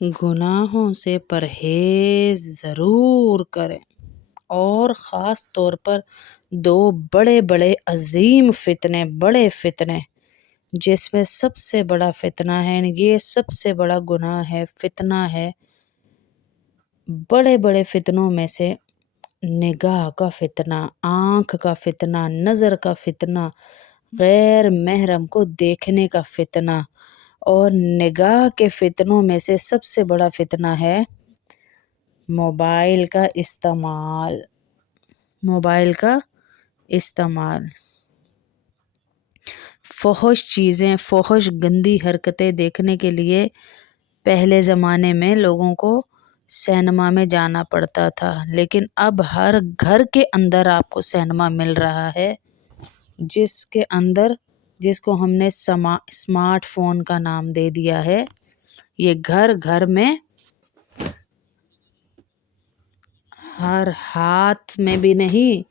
گناہوں سے پرہیز ضرور کریں، اور خاص طور پر دو بڑے بڑے عظیم فتنے، بڑے فتنے، جس میں سب سے بڑا فتنہ ہے، یہ سب سے بڑا گناہ ہے، فتنہ ہے، بڑے بڑے فتنوں میں سے نگاہ کا فتنہ، آنکھ کا فتنہ، نظر کا فتنہ، غیر محرم کو دیکھنے کا فتنہ۔ اور نگاہ کے فتنوں میں سے سب سے بڑا فتنہ ہے موبائل کا استعمال، موبائل کا استعمال۔ فحش چیزیں، فحش گندی حرکتیں دیکھنے کے لیے پہلے زمانے میں لوگوں کو سینما میں جانا پڑتا تھا، لیکن اب ہر گھر کے اندر آپ کو سینما مل رہا ہے، جس کو ہم نے اسمارٹ فون کا نام دے دیا ہے۔ یہ گھر گھر میں، ہر ہاتھ میں بھی نہیں،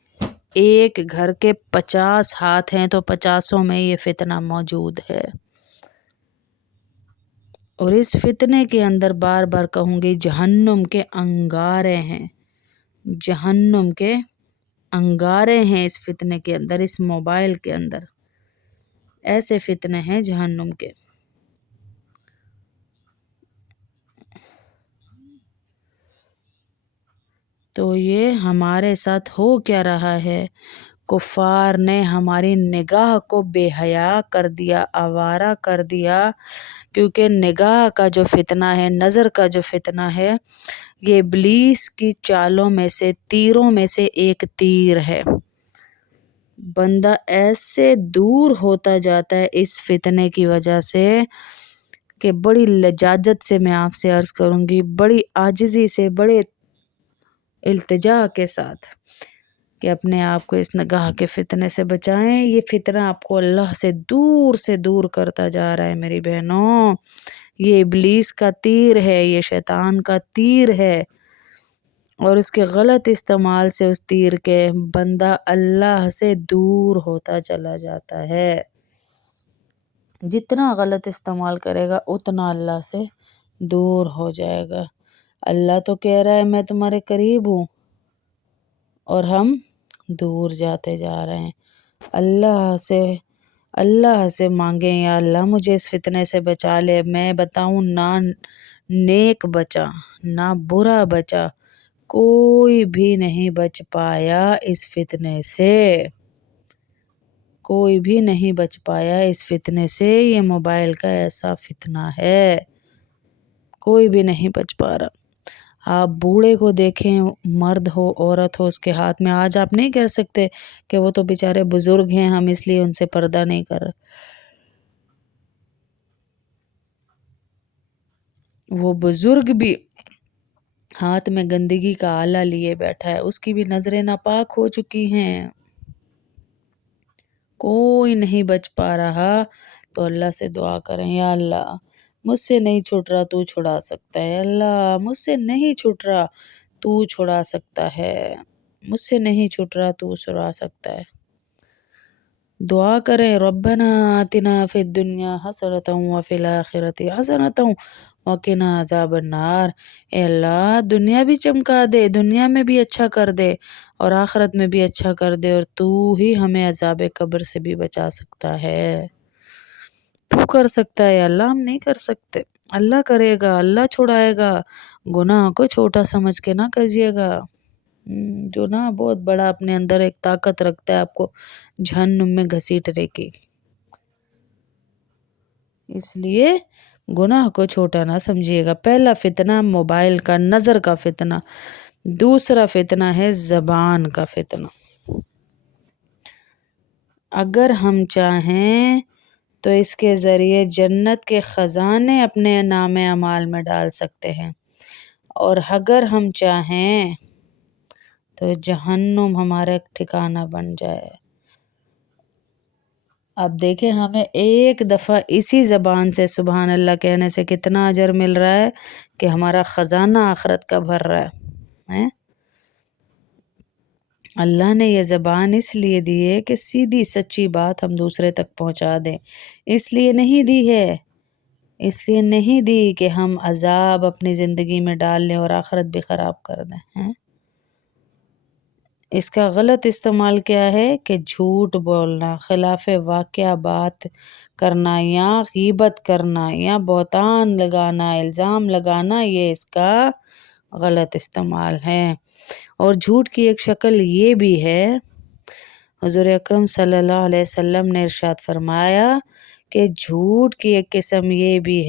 ایک گھر کے 50 ہاتھ ہیں تو 50 میں یہ فتنہ موجود ہے۔ اور اس فتنے کے اندر بار بار کہوں گی، جہنم کے انگارے ہیں، جہنم کے انگارے ہیں اس فتنے کے اندر، اس موبائل کے اندر ایسے فتنے ہیں جہنم کے۔ تو یہ ہمارے ساتھ ہو کیا رہا ہے؟ کفار نے ہماری نگاہ کو بے حیا کر دیا، آوارہ کر دیا، کیونکہ نگاہ کا جو فتنہ ہے، نظر کا جو فتنہ ہے، یہ ابلیس کی چالوں میں سے، تیروں میں سے ایک تیر ہے۔ بندہ ایسے دور ہوتا جاتا ہے اس فتنے کی وجہ سے کہ بڑی لجاجت سے میں آپ سے عرض کروں گی، بڑی عاجزی سے، بڑے التجا کے ساتھ، کہ اپنے آپ کو اس نگاہ کے فتنے سے بچائیں۔ یہ فتنہ آپ کو اللہ سے دور کرتا جا رہا ہے میری بہنوں۔ یہ ابلیس کا تیر ہے، یہ شیطان کا تیر ہے، اور اس کے غلط استعمال سے اس تیر کے بندہ اللہ سے دور ہوتا چلا جاتا ہے۔ جتنا غلط استعمال کرے گا اتنا اللہ سے دور ہو جائے گا۔ اللہ تو کہہ رہا ہے میں تمہارے قریب ہوں، اور ہم دور جاتے جا رہے ہیں۔ اللہ سے مانگیں، یا اللہ مجھے اس فتنے سے بچا لے۔ میں بتاؤں، نہ نیک بچا نہ برا بچا، کوئی بھی نہیں بچ پایا اس فتنے سے، کوئی بھی نہیں بچ پایا اس فتنے سے۔ یہ موبائل کا ایسا فتنہ ہے، کوئی بھی نہیں بچ پا رہا۔ آپ بوڑھے کو دیکھیں، مرد ہو عورت ہو، اس کے ہاتھ میں، آج آپ نہیں کہہ سکتے کہ وہ تو بیچارے بزرگ ہیں، ہم اس لیے ان سے پردہ نہیں کر رہے۔ وہ بزرگ بھی ہاتھ میں گندگی کا آلہ لیے بیٹھا ہے، اس کی بھی نظریں ناپاک ہو چکی ہیں، کوئی نہیں بچ پا رہا۔ تو اللہ سے دعا کریں، یا اللہ مجھ سے نہیں چھوٹ رہا، تو چھڑا سکتا ہے۔ اللہ مجھ سے نہیں چھوٹ رہا، تو چھڑا سکتا ہے، مجھ سے نہیں چھوٹ رہا، تو چھڑا سکتا ہے۔ دعا کریں، ربنا آتنا فی الدنیا حسنۃ وفی الآخرۃ حسنۃ وقنا عذاب النار۔ اے اللہ دنیا بھی چمکا دے، دنیا میں بھی اچھا کر دے، اور آخرت میں بھی اچھا کر دے، اور تو ہی ہمیں عذاب قبر سے بھی بچا سکتا ہے۔ تو کر سکتا ہے اللہ، ہم نہیں کر سکتے۔ اللہ کرے گا، اللہ چھڑائے گا۔ گناہ کو چھوٹا سمجھ کے نہ کیجیے گا۔ جو نا بہت بڑا اپنے اندر ایک طاقت رکھتا ہے آپ کو جہنم میں گھسیٹنے کی، اس لیے گناہ کو چھوٹا نہ سمجھیے گا۔ پہلا فتنہ موبائل کا، نظر کا فتنہ۔ دوسرا فتنہ ہے زبان کا فتنہ۔ اگر ہم چاہیں تو اس کے ذریعے جنت کے خزانے اپنے نام اعمال میں ڈال سکتے ہیں، اور اگر ہم چاہیں تو جہنم ہمارا ٹھکانہ بن جائے۔ اب دیکھیں ہمیں ایک دفعہ اسی زبان سے سبحان اللہ کہنے سے کتنا اجر مل رہا ہے، کہ ہمارا خزانہ آخرت کا بھر رہا ہے۔ اللہ نے یہ زبان اس لیے دی ہے کہ سیدھی سچی بات ہم دوسرے تک پہنچا دیں، اس لیے نہیں دی ہے اس لیے نہیں دی کہ ہم عذاب اپنی زندگی میں ڈال لیں اور آخرت بھی خراب کر دیں ہیں۔ اس کا غلط استعمال کیا ہے کہ جھوٹ بولنا، خلاف واقعہ بات کرنا یا غیبت کرنا یا بہتان لگانا، الزام لگانا، یہ اس کا غلط استعمال ہے۔ اور جھوٹ کی ایک شکل یہ بھی ہے، حضور اکرم صلی اللہ علیہ وسلم نے ارشاد فرمایا کہ جھوٹ کی ایک قسم یہ بھی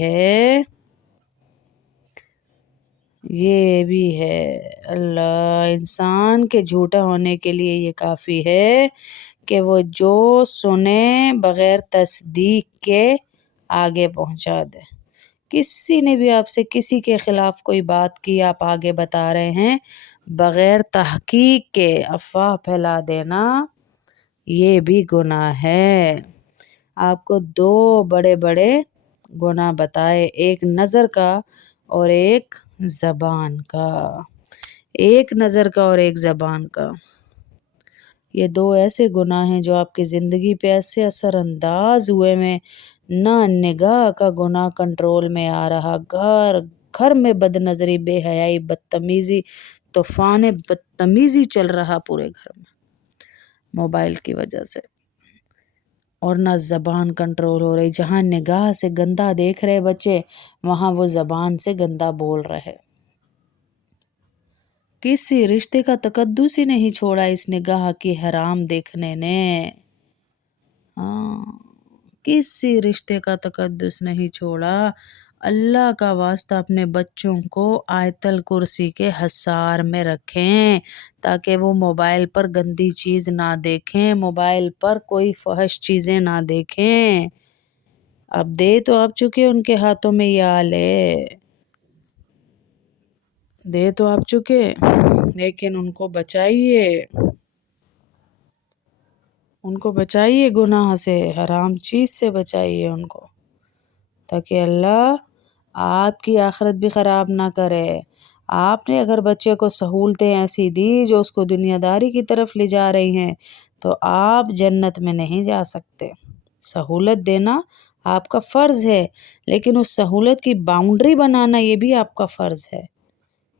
ہے، اللہ انسان کے جھوٹا ہونے کے لیے یہ کافی ہے کہ وہ جو سنے بغیر تصدیق کے آگے پہنچا دے۔ کسی نے بھی آپ سے کسی کے خلاف کوئی بات کی، آپ آگے بتا رہے ہیں، بغیر تحقیق کے افواہ پھیلا دینا یہ بھی گناہ ہے۔ آپ کو دو بڑے بڑے گناہ بتائے، ایک نظر کا اور ایک زبان کا، ایک نظر کا اور ایک زبان کا۔ یہ دو ایسے گناہ ہیں جو آپ کی زندگی پہ ایسے اثر انداز ہوئے میں نہ نگاہ کا گناہ کنٹرول میں آ رہا، گھر میں بد نظری، بے حیائی، بدتمیزی، طوفان بدتمیزی چل رہا پورے گھر میں موبائل کی وجہ سے، اور نہ زبان کنٹرول ہو رہی۔ جہاں نگاہ سے گندا دیکھ رہے بچے، وہاں وہ زبان سے گندا بول رہے۔ کسی رشتے کا تقدس ہی نہیں چھوڑا اس نگاہ کی حرام دیکھنے نے۔ کسی رشتے کا تقدس نہیں چھوڑا۔ اللہ کا واسطہ اپنے بچوں کو آیت الکرسی کے حصار میں رکھیں تاکہ وہ موبائل پر گندی چیز نہ دیکھیں، موبائل پر کوئی فحش چیزیں نہ دیکھیں۔ اب دے تو آپ چکے ان کے ہاتھوں میں یہ آل ہے، دے تو آپ چکے، لیکن ان کو بچائیے گناہ سے، حرام چیز سے بچائیے ان کو، تاکہ اللہ آپ کی آخرت بھی خراب نہ کرے۔ آپ نے اگر بچے کو سہولتیں ایسی دی جو اس کو دنیا داری کی طرف لے جا رہی ہیں تو آپ جنت میں نہیں جا سکتے۔ سہولت دینا آپ کا فرض ہے، لیکن اس سہولت کی باؤنڈری بنانا یہ بھی آپ کا فرض ہے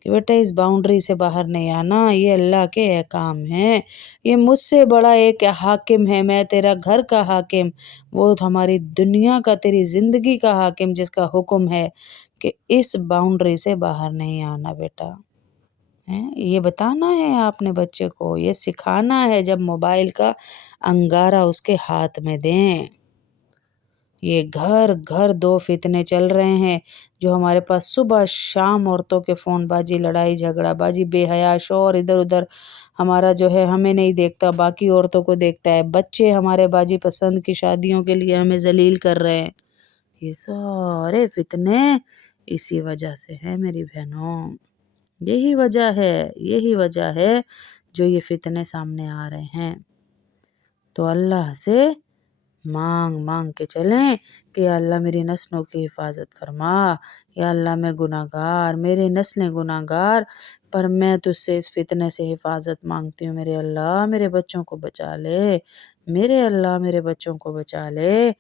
کہ بیٹا اس باؤنڈری سے باہر نہیں آنا، یہ اللہ کے احکام ہیں، یہ مجھ سے بڑا ایک حاکم ہے، میں تیرا گھر کا حاکم، وہ ہماری دنیا کا، تیری زندگی کا حاکم، جس کا حکم ہے کہ اس باؤنڈری سے باہر نہیں آنا بیٹا۔ یہ بتانا ہے آپ نے بچے کو، یہ سکھانا ہے جب موبائل کا انگارہ اس کے ہاتھ میں دیں۔ یہ گھر گھر دو فتنے چل رہے ہیں جو ہمارے پاس صبح شام عورتوں کے فون بازی، لڑائی جھگڑا بازی، بے حیا شوہر ادھر ادھر ہمارا جو ہے ہمیں نہیں دیکھتا، باقی عورتوں کو دیکھتا ہے، بچے ہمارے باجی پسند کی شادیوں کے لیے ہمیں ذلیل کر رہے ہیں۔ یہ سارے فتنے اسی وجہ سے ہیں میری بہنوں، یہی وجہ ہے جو یہ فتنے سامنے آ رہے ہیں۔ تو اللہ سے مانگ کے چلیں کہ یا اللہ میری نسلوں کی حفاظت فرما، یا اللہ میں گناہگار، میری نسلیں گناہگار، پر میں تجھ سے اس فتنے سے حفاظت مانگتی ہوں، میرے اللہ میرے بچوں کو بچا لے، میرے اللہ میرے بچوں کو بچا لے۔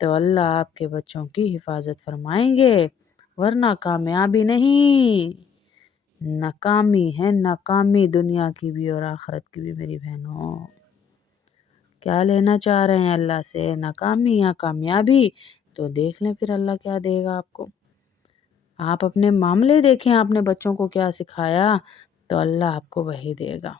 تو اللہ آپ کے بچوں کی حفاظت فرمائیں گے، ورنہ کامیابی نہیں، ناکامی ہے، ناکامی دنیا کی بھی اور آخرت کی بھی میری بہنوں۔ کیا لینا چاہ رہے ہیں اللہ سے، ناکامی یا کامیابی؟ تو دیکھ لیں پھر اللہ کیا دے گا آپ کو۔ آپ اپنے معاملے دیکھیں، آپ نے بچوں کو کیا سکھایا، تو اللہ آپ کو وہی دے گا۔